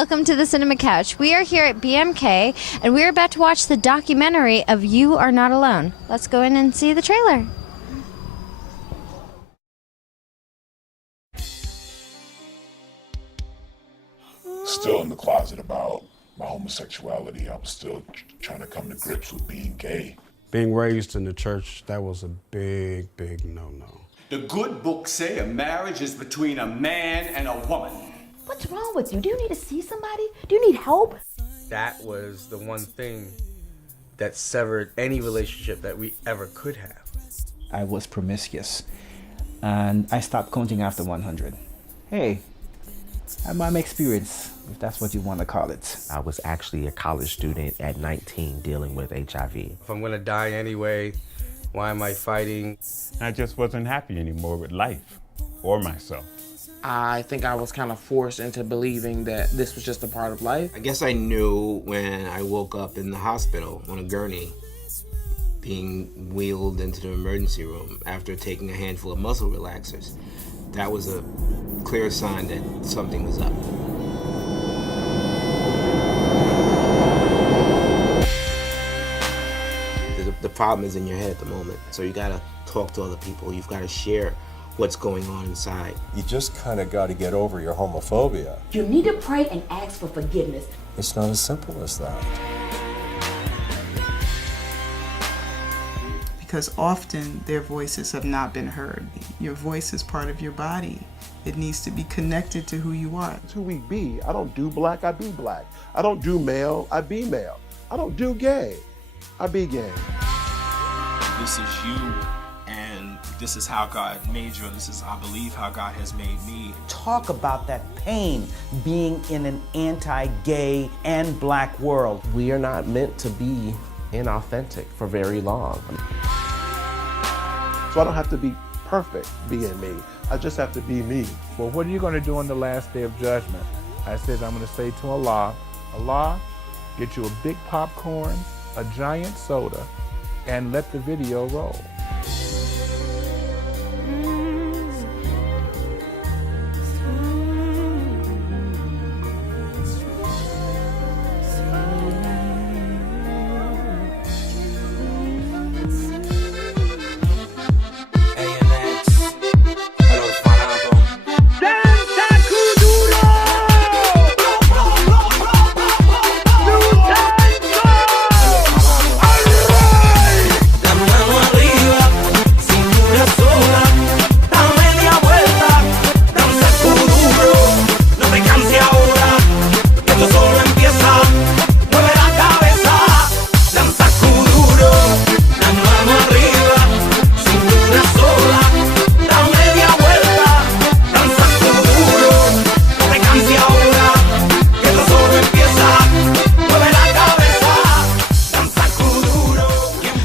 welcome to the Cinema Couch. We are here at BMK, and we're about to watch the documentary of You Are Not Alone. Let's go in and see the trailer. Still in the closet about my homosexuality. I was still trying to come to grips with being gay. Being raised in the church, that was a big no-no. The good books say a marriage is between a man and a woman. What's wrong with you? Do you need to see somebody? Do you need help? That was the one thing that severed any relationship that we ever could have. I was promiscuous, and I stopped counting after 100. Hey, I'm my experience, if that's what you want to call it. I was actually a college student at 19 dealing with HIV. If I'm gonna die anyway, why am I fighting? I just wasn't happy anymore with life or myself. I think I was kind of forced into believing that this was just a part of life. I guess I knew when I woke up in the hospital on a gurney, being wheeled into the emergency room after taking a handful of muscle relaxers. That was a clear sign that something was up. The problem is in your head at the moment, so you gotta talk to other people. You've gotta share what's going on inside. You just kind of got to get over your homophobia. You need to pray and ask for forgiveness. It's not as simple as that. Because often their voices have not been heard. Your voice is part of your body. It needs to be connected to who you are. It's who we be. I don't do black, I be black. I don't do male, I be male. I don't do gay, I be gay. This is you, and this is how God made you, and this is, I believe, how God has made me. Talk about that pain being in an anti-gay and black world. We are not meant to be inauthentic for very long. So I don't have to be perfect being me. I just have to be me. Well, what are you going to do on the last day of judgment? I said, I'm going to say to Allah, Allah, get you a big popcorn, a giant soda, and let the video roll.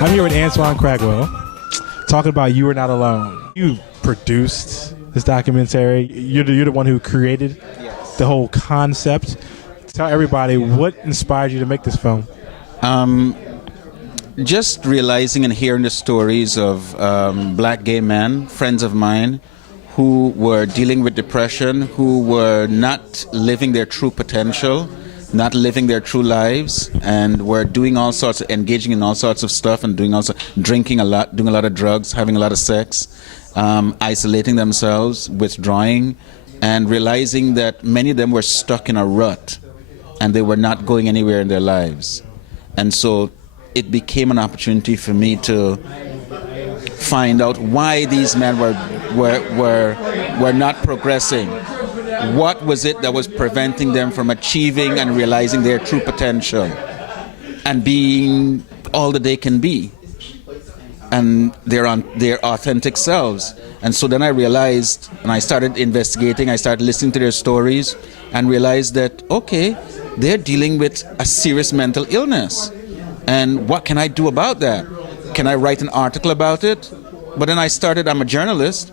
I'm here with Antoine Craigwell, talking about You Are Not Alone. You produced this documentary. You're the one who created the whole concept. Tell everybody what inspired you to make this film. Just realizing and hearing the stories of black gay men, friends of mine, who were dealing with depression, who were not living their true potential, not living their true lives, and were doing all sorts of, engaging in all sorts of stuff, and doing also drinking a lot, doing a lot of drugs, having a lot of sex, isolating themselves, withdrawing, and realizing that many of them were stuck in a rut and they were not going anywhere in their lives. And so it became an opportunity for me to find out why these men were not progressing. What was it that was preventing them from achieving and realizing their true potential and being all that they can be and their authentic selves? And so then I realized, and I started investigating, I started listening to their stories and realized that, okay, they're dealing with a serious mental illness. And what can I do about that? Can I write an article about it? But then I'm a journalist,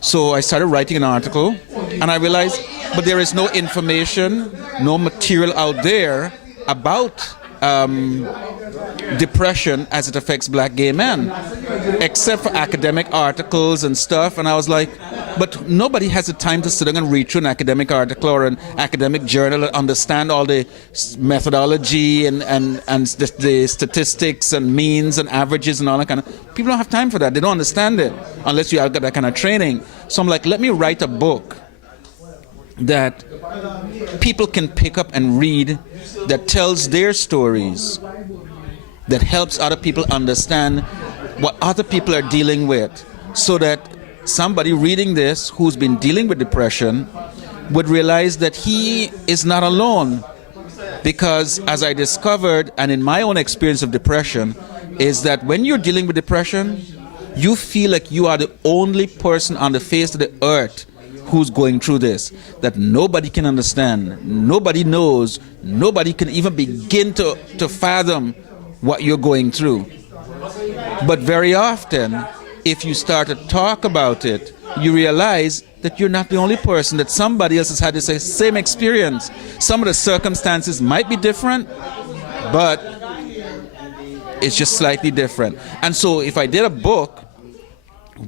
so I started writing an article, and I realized, but there is no information, no material out there about depression as it affects black gay men, except for academic articles and stuff. And I was like, but nobody has the time to sit down and read through an academic article or an academic journal and understand all the methodology and the statistics and means and averages and all that kind of. People don't have time for that. They don't understand it unless you have got that kind of training. So I'm like, let me write a book that people can pick up and read, that tells their stories, that helps other people understand what other people are dealing with, so that somebody reading this who's been dealing with depression would realize that he is not alone. Because as I discovered, and in my own experience of depression, is that when you're dealing with depression, you feel like you are the only person on the face of the earth who's going through this, that nobody can understand, nobody knows, nobody can even begin to fathom what you're going through. But very often, if you start to talk about it, you realize that you're not the only person, that somebody else has had the same experience. Some of the circumstances might be different, but it's just slightly different. And so if I did a book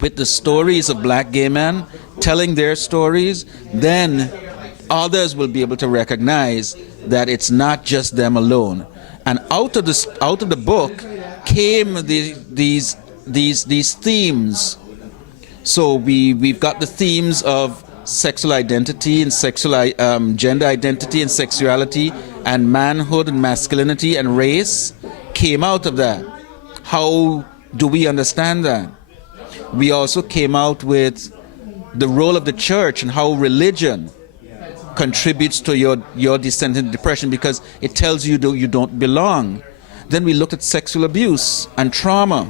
with the stories of black gay men, telling their stories, then others will be able to recognize that it's not just them alone. And out of the book came these themes. So we've got the themes of sexual identity and gender identity and sexuality and manhood and masculinity and race came out of that. How do we understand that? We also came out with the role of the church and how religion contributes to your descent into depression, because it tells you you don't belong. Then we looked at sexual abuse and trauma,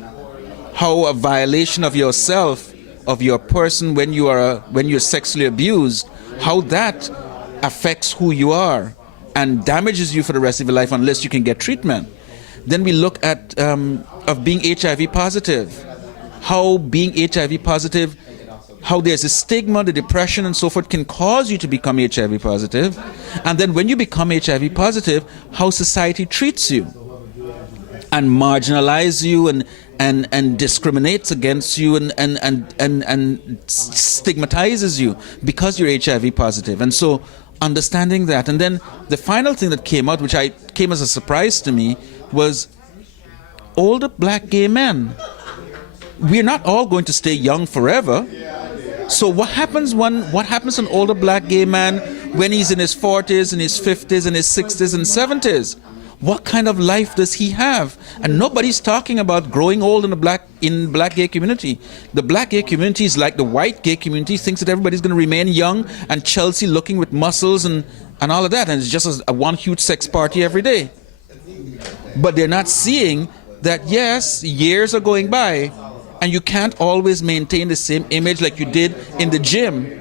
how a violation of yourself, of your person when you're sexually abused, how that affects who you are and damages you for the rest of your life unless you can get treatment. Then we look at of being HIV positive, how being HIV positive, how there's a stigma, the depression and so forth can cause you to become HIV positive. And then when you become HIV positive, how society treats you and marginalizes you and discriminates against you and stigmatizes you because you're HIV positive. And so understanding that. And then the final thing that came out, which came as a surprise to me, was older black gay men. We're not all going to stay young forever. So what happens to an older black gay man when he's in his 40s and his 50s and his 60s and 70s? What kind of life does he have? And nobody's talking about growing old in the black gay community. The black gay community is like the white gay community, thinks that everybody's going to remain young and Chelsea looking with muscles and all of that, and it's just a one huge sex party every day. But they're not seeing that, yes, years are going by, and you can't always maintain the same image like you did in the gym.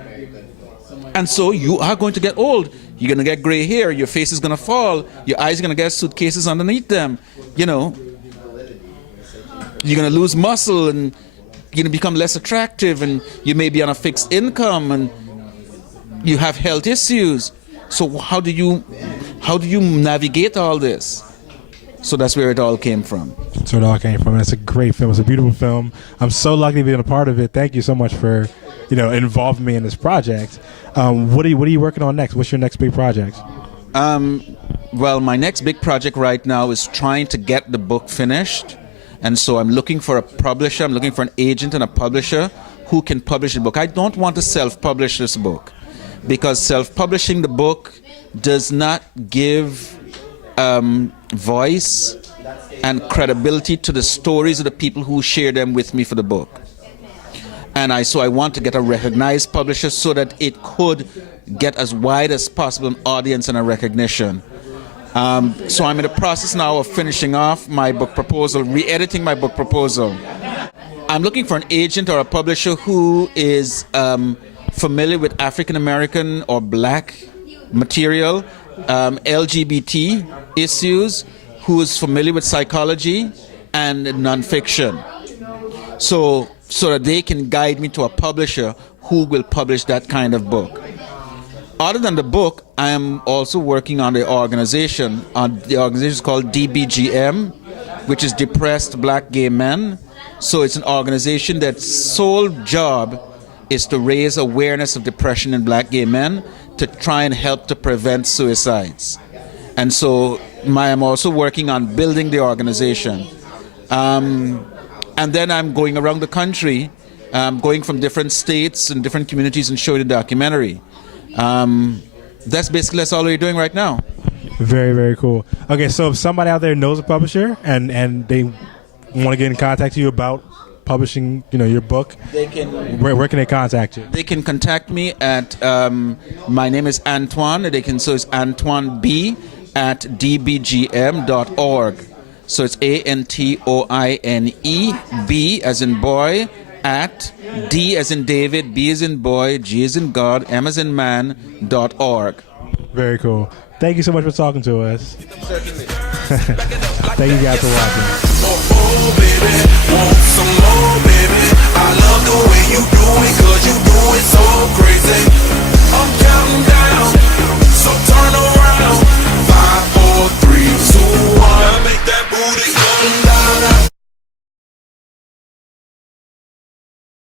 And so you are going to get old. You're going to get gray hair. Your face is going to fall. Your eyes are going to get suitcases underneath them. You know, you're going to lose muscle and you're going to become less attractive, and you may be on a fixed income and you have health issues. So how do you navigate all this? So that's where it all came from. That's where it all came from. And it's a great film. It's a beautiful film. I'm so lucky to be a part of it. Thank you so much for, involving me in this project. What are you working on next? What's your next big project? Well, my next big project right now is trying to get the book finished. And so I'm looking for a publisher. I'm looking for an agent and a publisher who can publish the book. I don't want to self-publish this book, because self-publishing the book does not give voice and credibility to the stories of the people who share them with me for the book. And so I want to get a recognized publisher so that it could get as wide as possible an audience and a recognition. So I'm in the process now of finishing off my book proposal, re-editing my book proposal. I'm looking for an agent or a publisher who is familiar with African American or black material, LGBT issues, who is familiar with psychology and nonfiction, so that they can guide me to a publisher who will publish that kind of book. other than the book, I am also working on the organization. The organization is called DBGM, which is Depressed Black Gay Men. So it's an organization that's sole job is to raise awareness of depression in black gay men to try and help to prevent suicides. And so I'm also working on building the organization. And then I'm going around the country, going from different states and different communities and showing the documentary. That's all we're doing right now. Very, very cool. Okay, so if somebody out there knows a publisher and they want to get in contact with you about publishing, your book, they can. Where can they contact you? They can contact me at my name is Antoine. So it's Antoine B at dbgm.org. So it's ANTOINE B as in boy at D as in David, B as in boy, G as in God, M as in man.org. Very cool. Thank you so much for talking to us. Certainly. Thank you guys for watching. Oh, baby, want some more, baby. I love the way you do it, 'cause you do it so crazy. I'm counting down, so turn